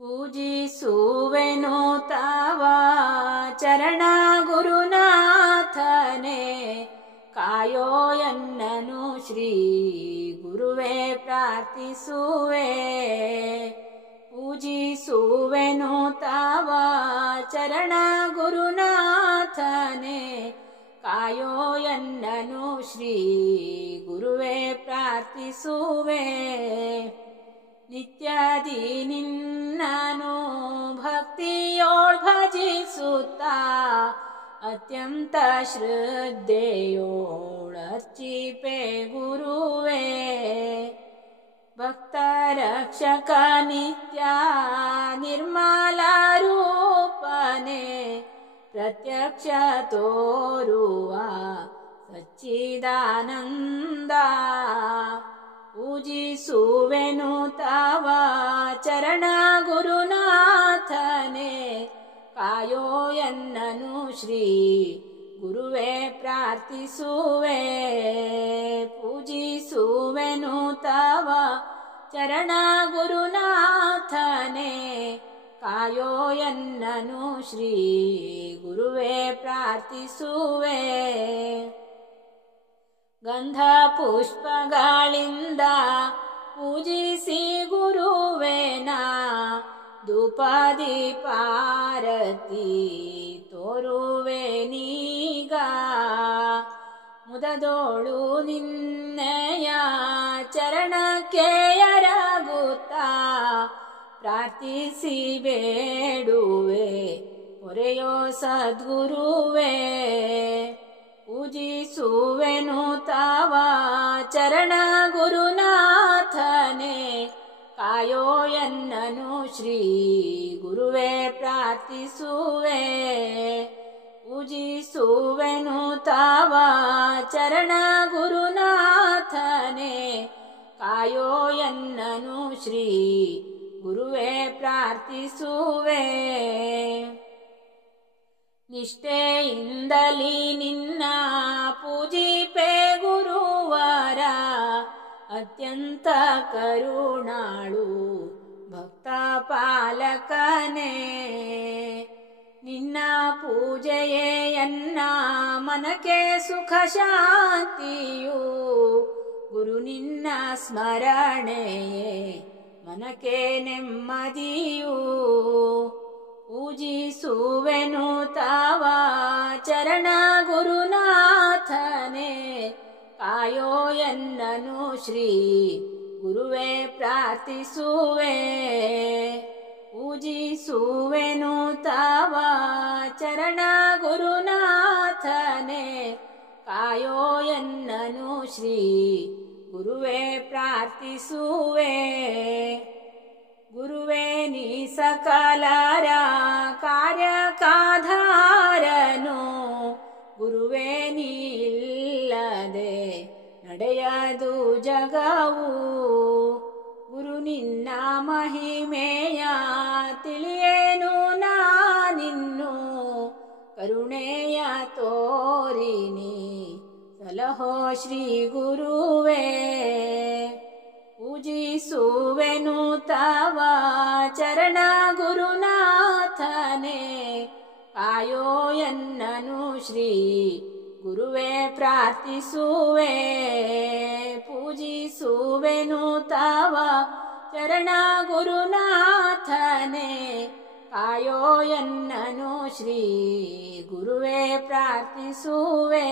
ಪೂಜಿಸುವೆನು ತವ ಚರಣ ಗುರುನಾಥನೇ, ಕಾಯೋ ಎನ್ನನು ಶ್ರೀ ಗುರುವೇ ಪ್ರಾರ್ಥಿಸುವೆ. ಪೂಜಿಸುವೆನು ತವ ಚರಣ ಗುರುನಾಥನೇ, ಕಾಯೋ ಎನ್ನನು ಶ್ರೀ ಗುರುವೇ ಪ್ರಾರ್ಥಿಸುವೆ. ನಿತ್ಯದಿ ನಿನ್ನನು ಭಕ್ತಿಯೋಳ್ ಭಜಿಸುತ್ತಾ, ಅತ್ಯಂತ ಶ್ರದ್ಧೆಯೋಳರ್ಚಿಪೆ ಗುರುವೇ. ಭಕ್ತ ರಕ್ಷಕ ನಿತ್ಯ ನಿರ್ಮಲ ರೂಪನೆ, ಪ್ರತ್ಯಕ್ಷ ತೋರುವ ಸಚ್ಚಿದಾನಂದ. ಪೂಜಿಸುವೆನು ತವ ಚರಣ ಗುರುನಾಥನೇ, ಕಾಯೋ ಎನ್ನನು ಶ್ರೀ ಗುರುವೇ ಪ್ರಾರ್ಥಿಸುವೆ. ಪೂಜಿಸುವೆನು ತವ ಚರಣ ಗುರುನಾಥನೇ, ಕಾಯೋ ಎನ್ನನು ಶ್ರೀ ಗುರುವೇ ಪ್ರಾರ್ಥಿಸುವೆ. ಗಂಧ ಪುಷ್ಪಗಳಿಂದ ಪೂಜಿಸಿ ಗುರುವೇನ, ಧೂಪ ದೀಪಾರತಿ ತೋರುವೆನೀಗ. ಮುದದೋಳು ನಿನ್ನೆಯ ಚರಣಕ್ಕೆ ಎರಗುತ್ತಾ, ಪ್ರಾರ್ಥಿಸಿ ಬೇಡುವೆ ಪೊರೆಯೋ ಸದ್ಗುರುವೇ. ಪೂಜಿಸುವೆನು ತವ ಚರಣ ಗುರುನಾಥನೇ, ಕಾಯೋ ಎನ್ನನು ಶ್ರೀ ಗುರುವೇ ಪ್ರಾರ್ಥಿಸುವೆ. ಪೂಜಿಸುವೆನು ತವ ಚರಣ ಗುರುನಾಥನೇ, ಕಾಯೋ ಎನ್ನನು ಶ್ರೀ ಗುರುವೇ ಪ್ರಾರ್ಥಿಸುವೆ. ನಿಷ್ಠೆಯಿಂದಲಿ ನಿನ್ನ ಪೂಜಿಪೆ ಗುರುವರ, ಅತ್ಯಂತ ಕರುಣಾಳು ಭಕ್ತ ಪಾಲಕನೇ. ನಿನ್ನ ಪೂಜೆಯೇ ಎನ್ನ ಮನಕ್ಕೆ ಸುಖ ಶಾಂತಿಯು, ಗುರು ನಿನ್ನ ಸ್ಮರಣೆಯೇ ಮನಕ್ಕೆ ನೆಮ್ಮದಿಯು. ಪೂಜಿಸುವೆನು ತವ ಚರಣ ಗುರುನಾಥನೇ, ಕಾಯೋ ಎನ್ನನು ಶ್ರೀ ಗುರುವೇ ಪ್ರಾರ್ಥಿಸುವೆ. ಪೂಜಿಸುವೆನು ತವ ಚರಣ ಗುರುನಾಥನೇ, ಕಾಯೋ ಎನ್ನನು ಶ್ರೀ ಗುರುವೇ ಪ್ರಾರ್ಥಿಸುವೆ. ಗುರುವೇ ನೀ ಸಕಲರ ಕಾರ್ಯಕ್ಕಾಧಾರನು, ಗುರುವೇ ನೀ ಇಲ್ಲದೆ ನಡೆಯದು ಜಗವು. ಗುರು ನಿನ್ನ ಮಹಿಮೆಯ ತಿಳಿಯೇನು ನಾನಿನ್ನು, ಕರುಣೆಯ ತೋರಿನಿ ಸಲಹೋ ಶ್ರೀ ಗುರುವೇ. ಪೂಜಿಸುವೆನು ತವ ಚರಣ ಗುರುನಾಥನೇ, ಕಾಯೋ ಎನ್ನನು ಶ್ರೀ ಗುರುವೇ ಪ್ರಾರ್ಥಿಸುವೆ. ಪೂಜಿಸುವೆನು ತವ ಚರಣ ಗುರುನಾಥನೇ, ಕಾಯೋ ಎನ್ನನು ಶ್ರೀ ಗುರುವೇ ಪ್ರಾರ್ಥಿಸುವೆ.